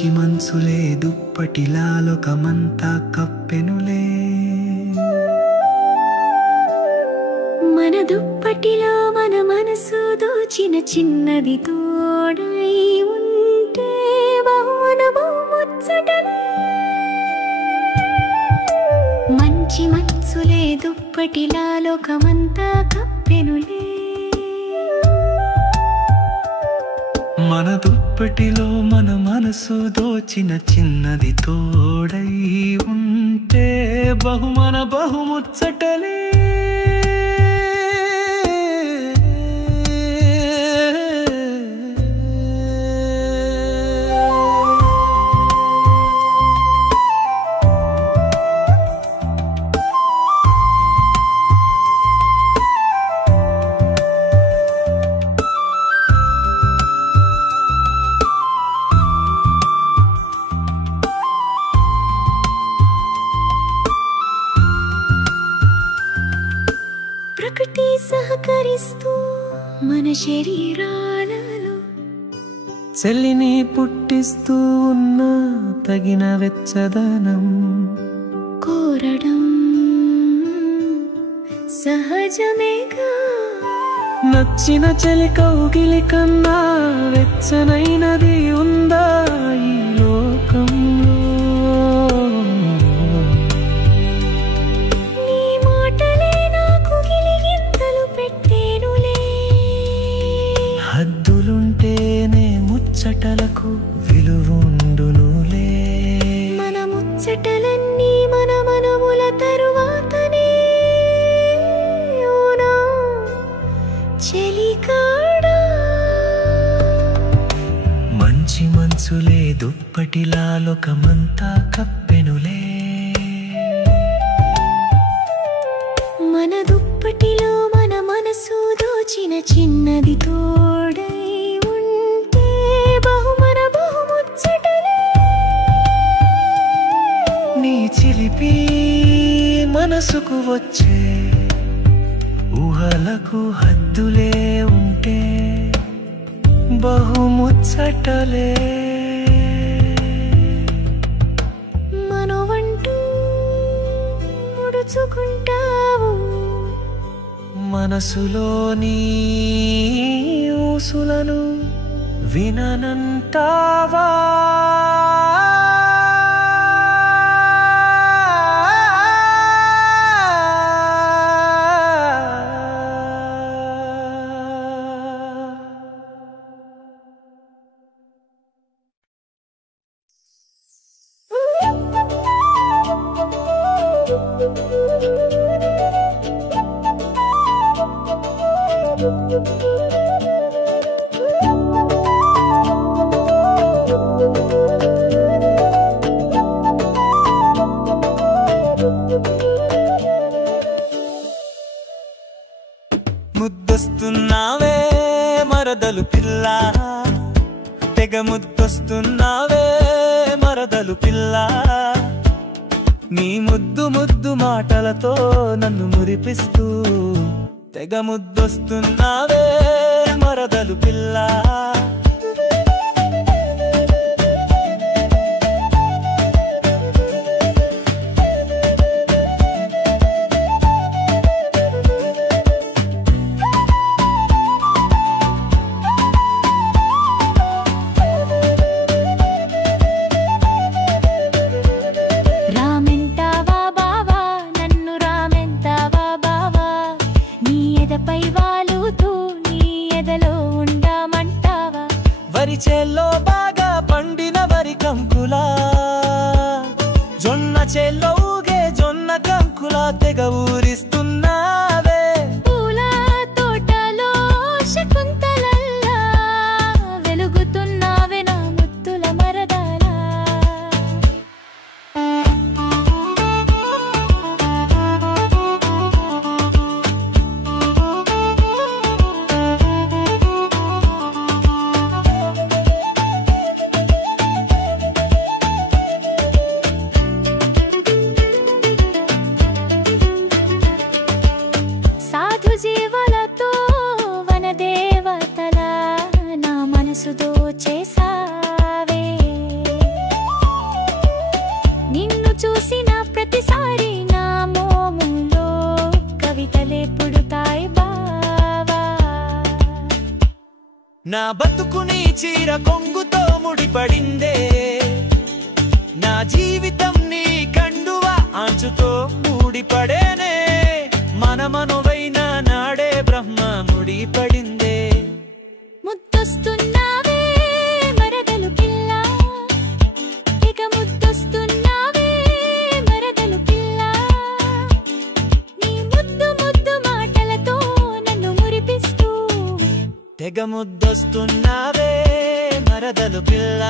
మంచి మనసులే దుప్పటిలా లోకమంతా కప్పెనులే మన దుప్పటిలో మన మనసు దోచిన చిన్నది తోడై ఉంటే బహుమనము ముచ్చటలే మంచి మనసులే దుప్పటిలా లోకమంతా కప్పెనులే మన దుప్పటిలో మన మనసు దోచిన చిన్నది తోడై ఉంటే బహుముచ్చటలే ప్రకృతి సహకరిస్తూ మన శరీరాలలో చలిని పుట్టిస్తూ ఉన్న తగిన వెచ్చదనం కోరడం సహజమేగా నచ్చిన చలి కౌగిలి కన్నా వెచ్చనైనది ఉందా ఈ లోకంలో నీ మాటలే నాకు గిలిగింతలు పెట్టేనులే హద్దులుంటేనే ముచ్చటలకు విలువుండునులే మన ముచ్చటలన్నీ మన మనముల తరువాతనే ఓనా చెలికాడా మంచి మనసులే దుప్పటిలా లోకమంతా కప్పెనులే మన దుప్పటిలో మన మనసు దోచిన చిన్నది తోడై ఉంటే బహుముచ్చటలే నీ చిలిపి మనసుకు వచ్చే ఊహలకు హద్దులే ఉంటే బహుముచ్చటలే మనవంటూ ముడుచుకుంటావు మనసులోని ఊసులను విననంటావా ముద్దొస్తున్నావే మరదలు పిల్ల తెగ ముద్దొస్తున్నావే మరదలు పిల్ల నీ ముద్దు ముద్దు మాటలతో నన్ను మురిపిస్తూ తెగ ముద్దొస్తున్నావే మరదలు పిల్ల రామెంటావా బావా నన్ను రామెంటావా బావా నీ ఎదపై వాలుతూ నీ ఎదలో ఉండమంటావా వరి చేల్లో బాగా పండిన వరి కంకులా జొన్న చేల్లో ఊగే జొన్న కంకులా తెగ ఊరిస్తున్నావే పూల తోటలో శకుంతలల్లా వెలుగుతున్నావే నా ముత్తుల మరదలా నా బతుకు నీ చీర కొంగుతో ముడిపడిందే నా జీవితం నీ కండువ ఆంచుతో ముడిపడేనే మనమనువైన నాడే బ్రహ్మ ముడిపడిందే ముద్దొస్తున్నావే మరదలు పిల్ల ఇక ముద్దొస్తున్నావే మరదలు పిల్ల నీ ముద్దు ముద్దు మాటలతో నన్ను మురిపిస్తూ తెగ ముద్దొస్తున్నావే మరదలు పిల్ల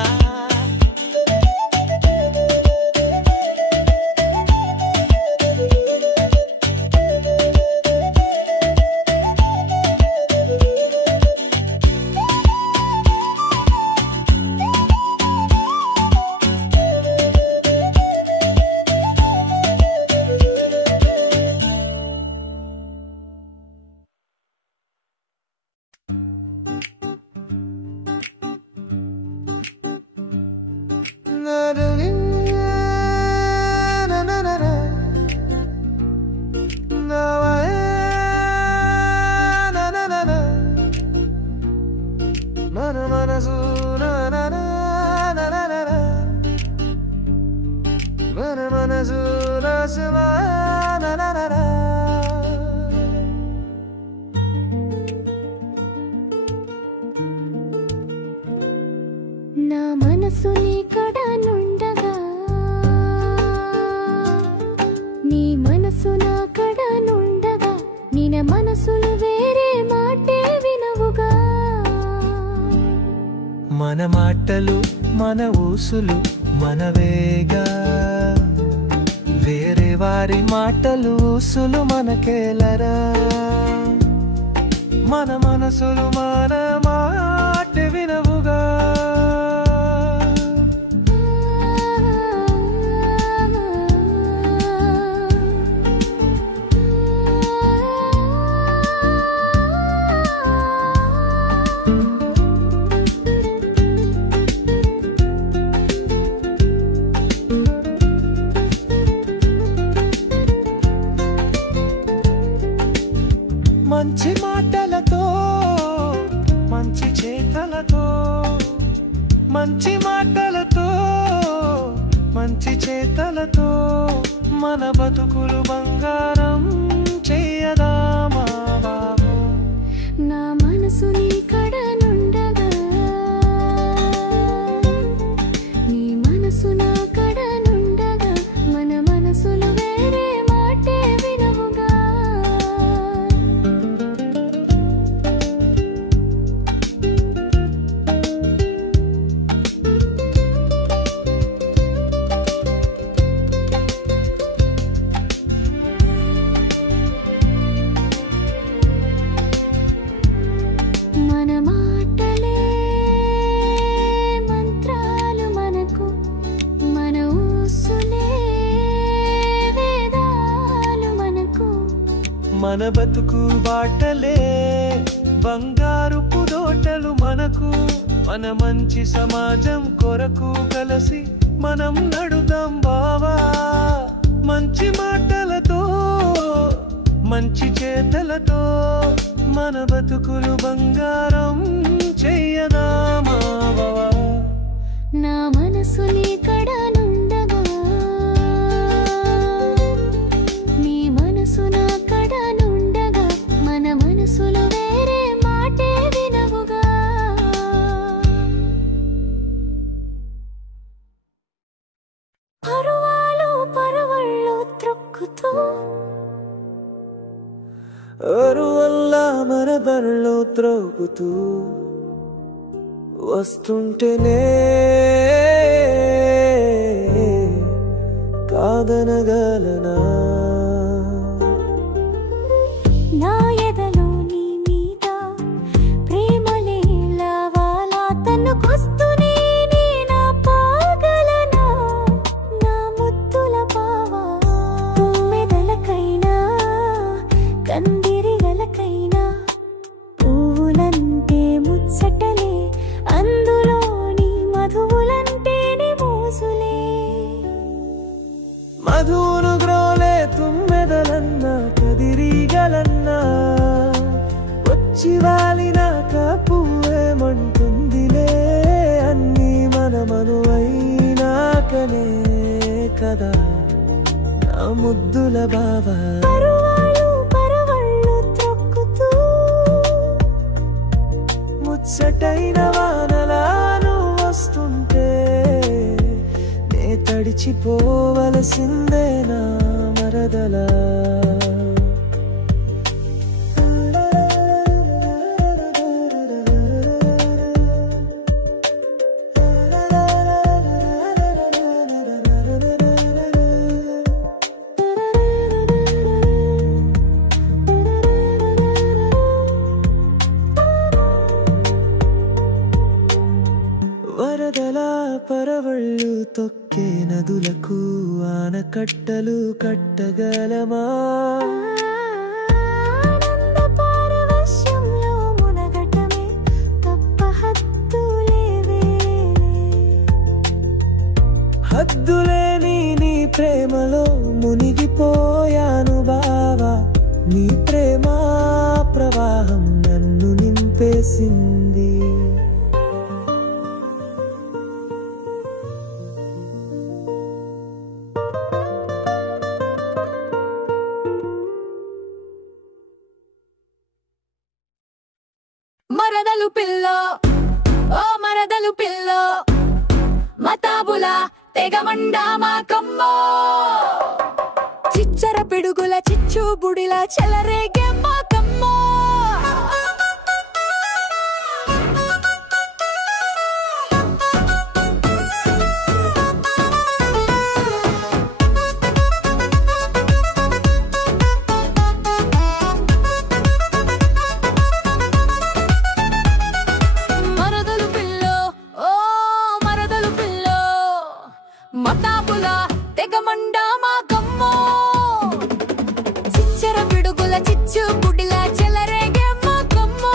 నా మనసు నీ కడనుండగా నీ మనసు నా కడనుండగా నిన మనసులు వేరే మాటే వినవుగా మన మాటలు మన ఊసులు మనవేగా వేరే వారి మాటలు ఊసులు మనకేలరా మన మనసులు మన మాట వినవుగా మంచి మాటలతో మంచి చేతలతో మంచి మాటలతో మంచి చేతలతో మన బతుకులు బంగారం చెయ్యదామా బాబు నా మనసు నీ కడనుండగా నీ మనసు నా కడనుండగా మన మనసులు వేరే మాటే వినవుగా మన మాటలే మంత్రాలు మనకు మన ఊసులే వేదాలు మనకు మన బతుకు బాటలే బంగారు పుదోటలు మనకు మన మంచి సమాజం కొరకు కలిసి మనం నడుదాం బావా మంచి మాటలతో మంచి చేతలతో మన బతుకులు బంగారం చెయ్యదామా బావా నా మనసు నీ కడనుండగా నీ మనసు నా కడనుండగా మన మనసులు వేరే మాటే వినవుగా పరువాలు పరవళ్ళు త్రొక్కుతూ అరువల్ల మరదళ్ళు త్రోగుతూ వస్తుంటేనే కాదనగలనా నా ఎదలో నీ మీద ప్రేమలే లావాలా తన్నుకొస్తూనే నీ నా పాగలనా నా ముద్దుల పావా తుమ్మెదలకైనా కందిరిగలకైనా పువ్వులంటే ముచ్చటలే అందులోని మధువులంటేనే మోసులే మధువును గ్రోలే తుమ్మెదలన్నా కదిరిగలన్నా వచ్చి వాలినాక పువ్వేమంట బావా పరవళ్ళు త్రొక్కుతూ ముచ్చటైన వానలాను వస్తుంటే నే తడిచిపోవలసిందే నా మరదలా వరదల పరవళ్ళు తొక్కే నదులకు ఆనకట్టలు కట్టగలమా ఆనంద పారవశ్యంలో మునగటమే తప్ప హద్దులేని నీ ప్రేమలో మునిగిపోయాను బావా నీ ప్రేమ ప్రవాహం నన్ను నింపేసింది మరదలు పిల్లో ఓ మరదలు పిల్లో మతాబుల తెగమండా మా కమ్మో చిచ్చర పిడుగుల చిచ్చు బుడిల చెలరేగే మా కమ్మో మతాబుల తెగమండా మా కమ్మో చిచ్చర పిడుగుల చిచ్చు బుడిల చెలరేగే మా కమ్మో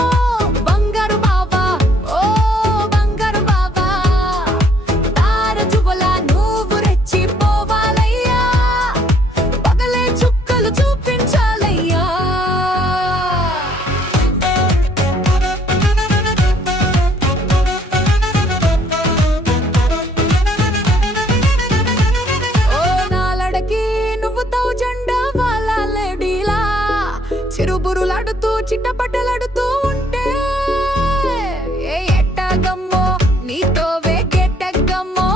బంగారు బావా ఓ బంగారు బావా తార చువల నువ్వు రెచ్చిపోవాలయ్యా పగలే చుక్కలు చూపించాలయ్యా చిరుబురులాడుతూ చిట్టపట్టలాడుతూ ఉంటే ఏ ఎట్టగమ్మో నీతో వేగెట్టగమ్మో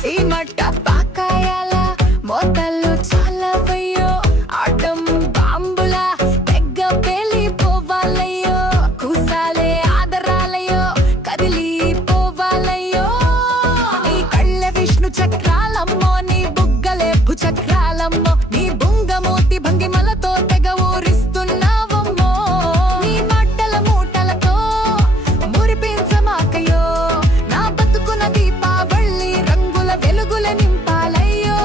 సీమట్ట పాకాయాల మోతలు చాలవయ్యో ఆటం బాంబుల తెగ్గ పేలిపోవాలయ్యో కూసాలే ఆదరాలయ్యో కదిలిపోవాలయ్యో నీ కళ్ళ విష్ణు చక్రాలమ్మో నీ చక్రాలమ్మో నీ బుంగమూతి భంగిమలతో తెగ ఊరిస్తున్నావమ్మో నీ మట్టల మూటలతో మురిపించమాకయ్యో నా బతుకున దీపావళి రంగుల వెలుగుల నింపాలయ్యో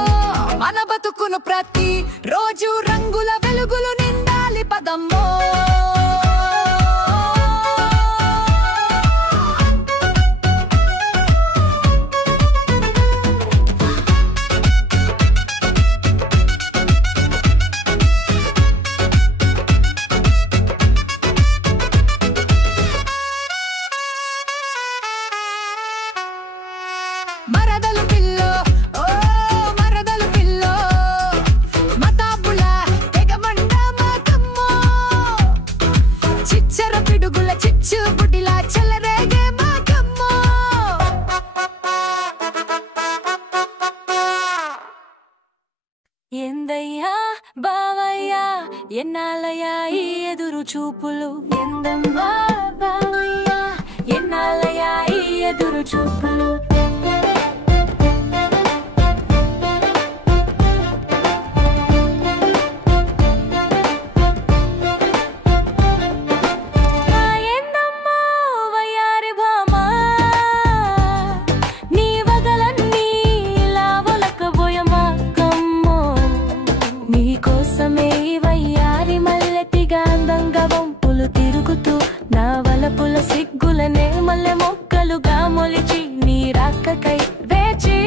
మన బతుకును ప్రతి రోజు రంగుల వెలుగులు నిండాలి పదమ్మో మరదలు పిల్లో ఓ మరదలు పిల్లో మతాబుల తెగమండా మా కమ్మో చిచ్చర పిడుగుల చిచ్చు బుడిలా చెలరేగే మా కమ్మో ఎందయ్యా బావయ్యా ఎన్నాళ్ళయ్యా ఈ ఎదురు చూపులు ఎందమ్మా బావయ్యా ఎన్నాళ్ళయ్యా ఈ ఎదురు చూపులు సిగ్గులనే మల్లె మొక్కలుగా మొలిచి నీ రాకకై వేచి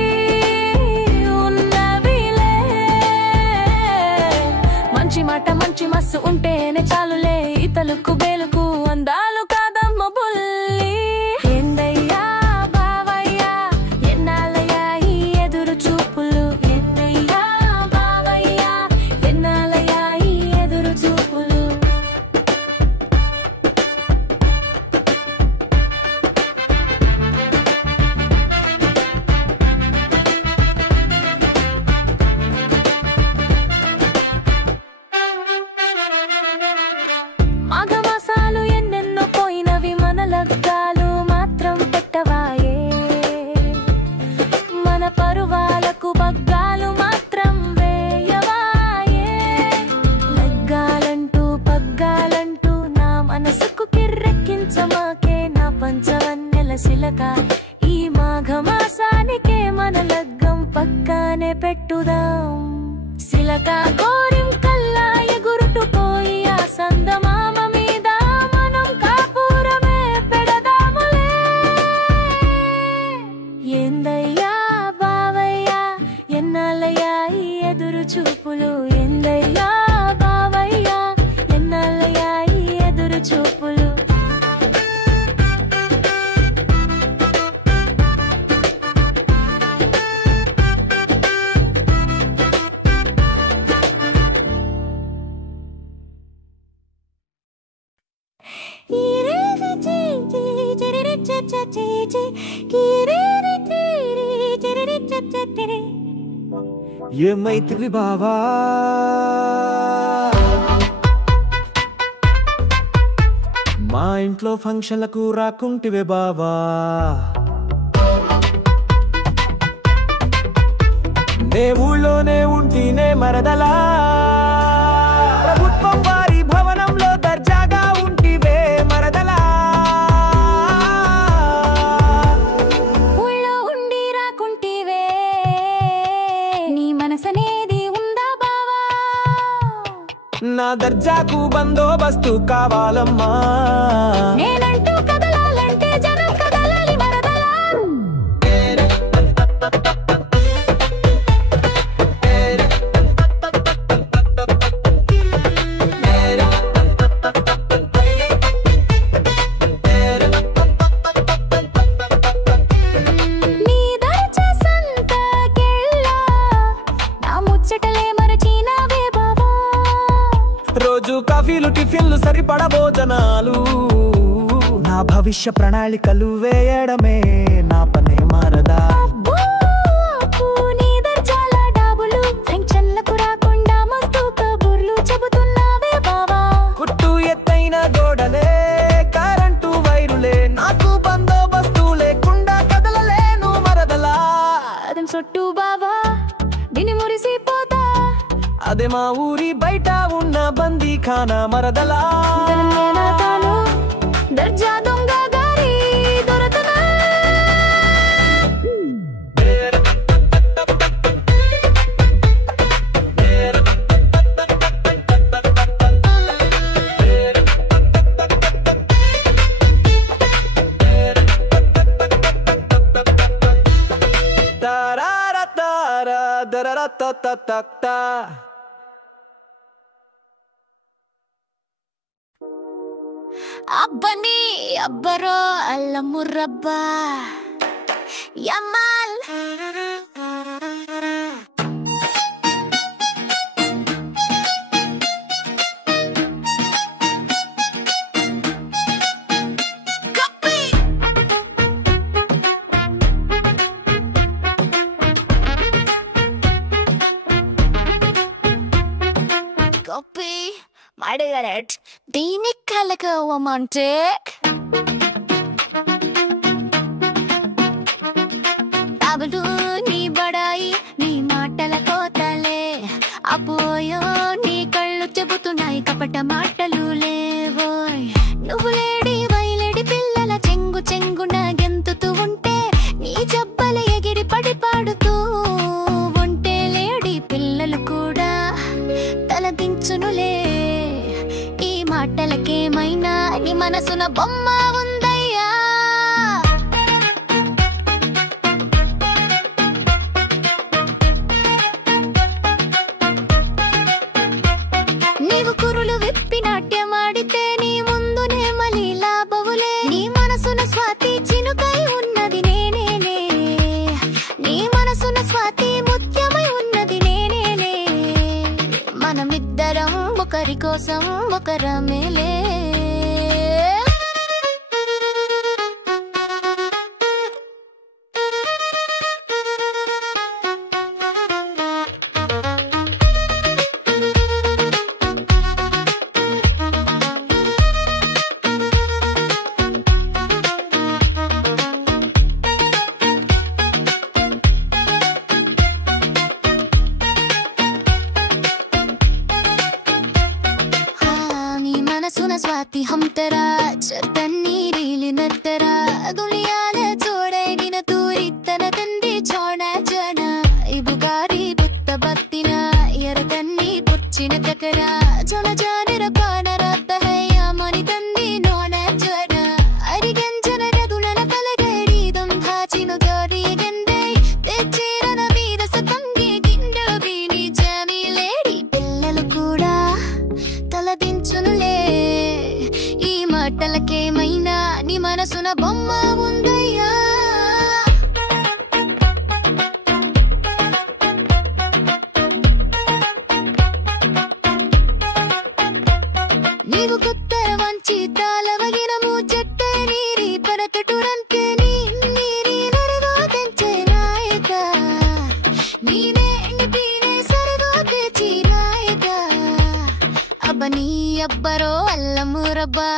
ఉన్నవిలే మంచి మాట మంచి మస్సు ఉంటేనే చాలులే ఇతలుకు బేలుకు అందాలు కాదమ్మ బుల్లి ఏందయ్యా బావయ్యా ఎన్నాళ్ళయ్యా ఈ ఎదురు కోరిం కల్లా ఎగురుటు పోయి ఆ సందమామ మీద మనం కాపురమే పెడదాములే. ఏందయ్యా బావయ్యా ఎన్నాళ్ళయ్యా ఈ ఎదురు చూపులు, ఏందయ్యా బావయ్యా ఎన్నాళ్ళయ్యా ఈ ఎదురు చూపులు. ఏమైతివి బావా మా ఇంట్లో ఫంక్షన్లకు రాకుంటివే బావా, నే ఊళ్ళోనే ఉంటేనే మరదలా, ప్రభుత్వం వారి భవనంలో దర్జాగా ఉంటివే మరదలా. ఊళ్ళో ఉండి రాకుంటివే నీ మనసనేది ఉందా బావా, నా దర్జాకు బందోబస్తు కావాలమ్మా, నేనంటూ కదలాలంటే జనం కదలాలి మరదలా. నీ దర్జా సంతకెళ్ళా నా ముచ్చటలే మరచినావే బావా, రోజు కాఫీలు టిఫిన్లు సరిపడ భోజనాలు, నా భవిష్య ప్రణాళికలు వేయడమే నా పనే మారదా. అబ్బో అబ్బో నీ దర్జాల డాబులు, ఫంక్షన్లకు రాకుండా మస్తు కబుర్లు చెబుతున్నావే బావా. కుట్టు ఎత్తైన గోడలే కరెంటు వైరులే, నాకు బందోబస్తు లేకుండా కదలలేను మరదలా. అదం సొట్టు బావా దీని మురిసిపోతా, అదే మా ఊరి బయట ఉన్న బందీఖానా మరదలా. నేనా తాను దర్జా దొంగ గారి దొరతనా. తారారా తారా దరరా తా. అబ్బని అబ్బరో అల్లముర్రబ్బా యమ్మాల్. Copy, my dear, దీని కలక romantic. బాబులు నీ బడాయి నీ మాటల కోతలే, అపోయో నీ కళ్ళు చెబుతున్నాయి కపట మాటలు లేవోయ్. నువ్వు లేడి వైలేడి పిల్లల చెంగు చెంగున గెంతుతూ ఉంటే, నీ జబ్బల ఎగిరి పడి పాడుతూ ఉంటే, లేడి పిల్లలు కూడా తలదించునులే. ఈ మాటలకేమైనా నీ మనసున బొమ్మ ఉందయ్యా. నీవు కురులు విప్పి నాట్యమాడితే నీ ముందునే మలి లాభవులే. నీ మనసున స్వాతి చినుకై ఉన్నది నేనేనే, నీ మనసున స్వాతి ముత్యమై ఉన్నది నేనేనే. మనమిద్దరం ఒకరి కోసం ఒకరమేలే. सुना स्वाति हम तेरा चरतनी रीली न तेरा दुनिया ने छोड़े नी न तूरी तना तंदी छोड़ा जना इबुगारी बुत्ता बत्तीना यार तन्नी తెచ్చిన కకరా జొన జానర పానరత్త హయ్యా మని తంది నోన జడ అరిగంజన రదులన పలగరీదం ధాచిన గోరిగందే తెచ్చిరన వీర సతంగి గిండల బీని జామి లేడి పిల్లలు కూడా తలదించునులే ఈ మాటలకేమైనా నీ మనసున బొమ్మ ఉందయ్యా నీవు కుత్తర వంచి తాళవగినము చెట్టే నీరి పరతటురంకే నీరి నరగా తెంచే నాయక నీనే పీనే సరగా తెచ్చి నాయక అబ్బ నీ అబ్బరో అల్లము రబ్బా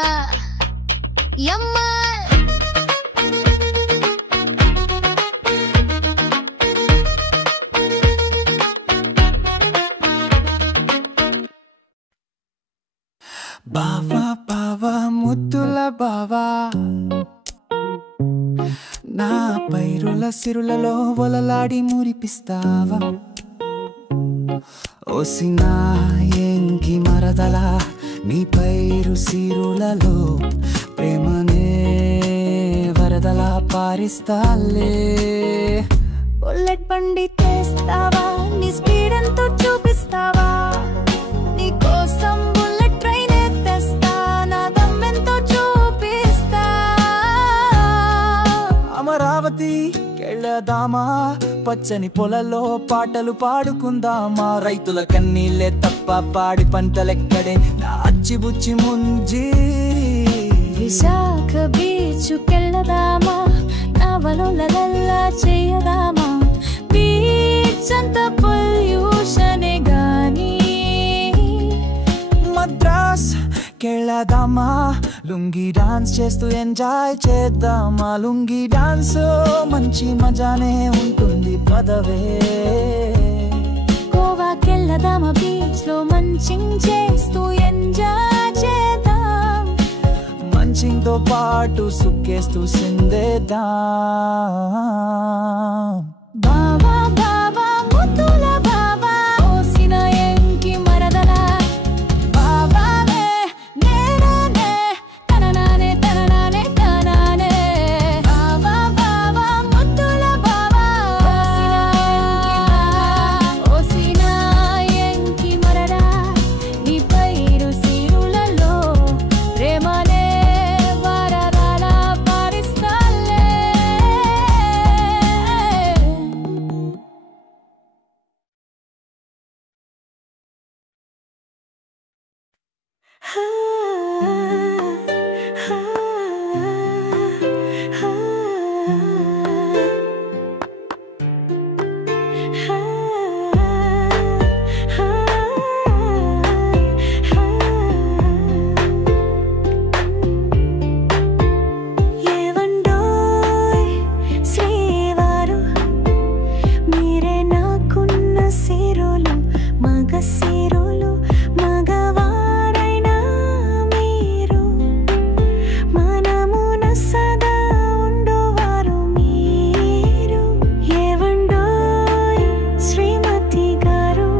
యమ్మ బావా బావా ముద్దుల బావా నా పైరుల సిరులలో ఒలలాడి మురిపిస్తావా ఓసినా ఎంకి మరదల నీ పైరు సిరులలో ప్రేమనే వరదల పారిస్తాలే బుల్లెట్ బండి తెస్తావా నీ స్పీడ్ ఎంతో చూపిస్తావా నీ కోసం బుల్లెట్ ట్రైన్ తెస్తా నా దమ్మెంతో చూపిస్తా అమరావతి కెళ్ళదామా పచ్చని పొలలో పాటలు పాడుకుందామా రైతుల కన్నీళ్ళే తప్ప పాడి పంటలెక్కడే నాచిబుచ్చి ముంజి విశాఖ బీచ్కెళ్ళదామా నవలలల్లా చేయదామా బీచ్ అంత పొల్యూషనే గాని మద్రాస్ కెళ్ళదామా లుంగి డాన్స్ చేస్తూ ఎంజాయ్ చేద్దామా లుంగి డాన్స్ మంచి మజానే ఉంటుంది పదవే గోవాకెళ్ళదామా బీచ్ లో మంచింగ్ చేస్తూ ఎంజాయ్ చేద్దాం మంచింగ్ తో పాటు సుక్కేస్తూ సిందేద్దాం బావా బావా ముద్దుల బావా ఓసిన ఎంకి మరదల బావావే నేనే తననానే తననానే తననానే బావా బావా ముద్దుల బావా ఓసిన ఎంకి మరదల నీ పైరు సిరులలో ప్రేమనే వరదల పారిస్తాలే ఏవండోయ్ శ్రీవారు మీరే నాకున్న సిరులు మగ సిరులు మగవారైనా మీరు మనమున సదా ఉండువారు మీరు ఏవండోయ్ శ్రీమతి గారు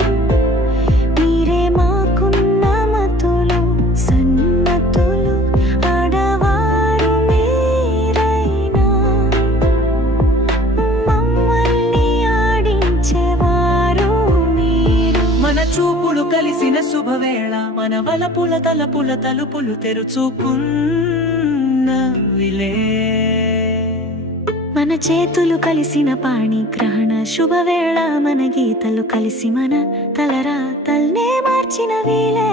మీరే మాకున్న మతులు సన్నతులు ఆడవారు మీరైనా మమ్మల్ని ఆడించేవారు మీరు మన చూపులు కలిసిన శుభవేళ మన వలపుల తలపుల తలుపులు తెరుచుకున్నవిలే మన చేతులు కలిసిన పాణిగ్రహణ శుభవేళ మన గీతలు కలిసి మన తలరా తల్నే మార్చిన వీలే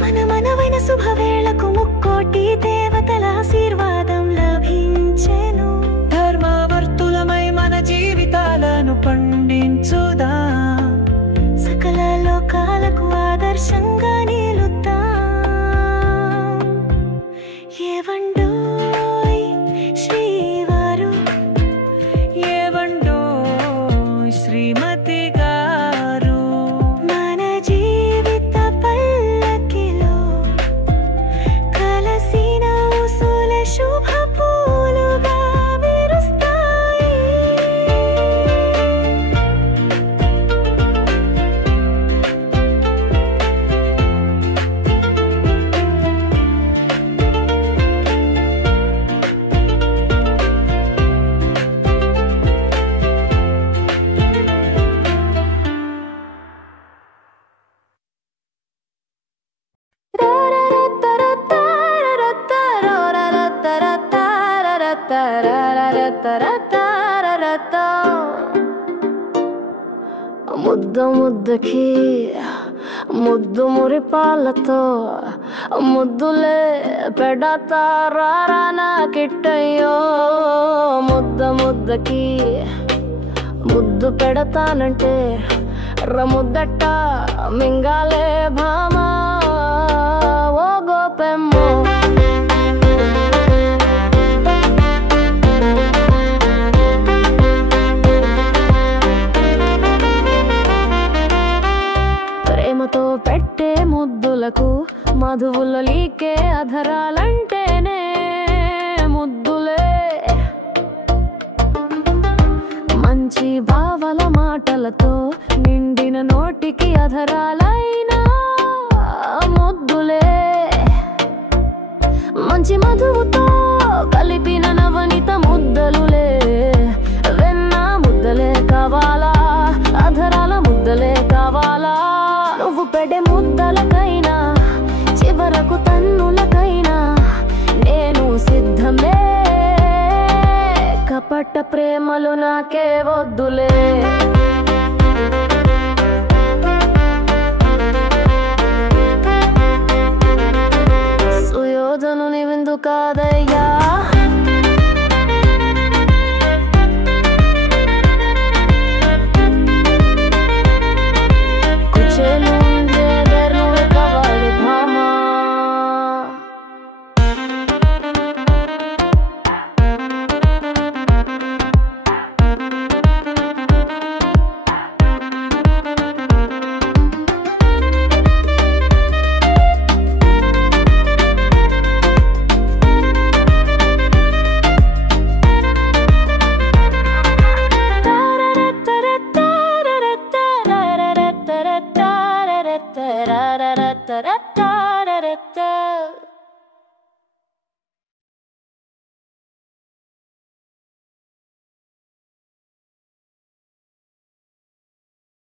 మన మనవైన శుభవేళకు ముక్కోటి దేవతల ఆశీర్వాదం లభించెను ధర్మవర్తులమై మన జీవితాలను ముద్దలతో ముద్దకి ముద్దు మురిపాలతో ముద్దులే పెడతారా నా కిట్టయ్యో ముద్దకి ముద్దు పెడతానంటే రముద్దట మింగాలే భామా ఓ గోపెమ్మో ప్రేమతో పెట్టే ముద్దులకు మధువుల్లో లీకే అధరాలంటేనే ముద్దులే మంచి భావల మాటలతో నిండిన నోటికి అధరాలైనా ముద్దులే మంచి మధువుతో కలిపిన నవనిత ముద్దలులే వెన్న ముద్దలే కావాలా అధరాల ముద్దలే కావాలా నువ్వు పెడే ముద్దలకైనా చివరకు తన్నులకైనా నేను సిద్ధమే కపట ప్రేమలు నాకే వద్దులే సుయోధనుని విందు కాదయ్యా da da da da da da da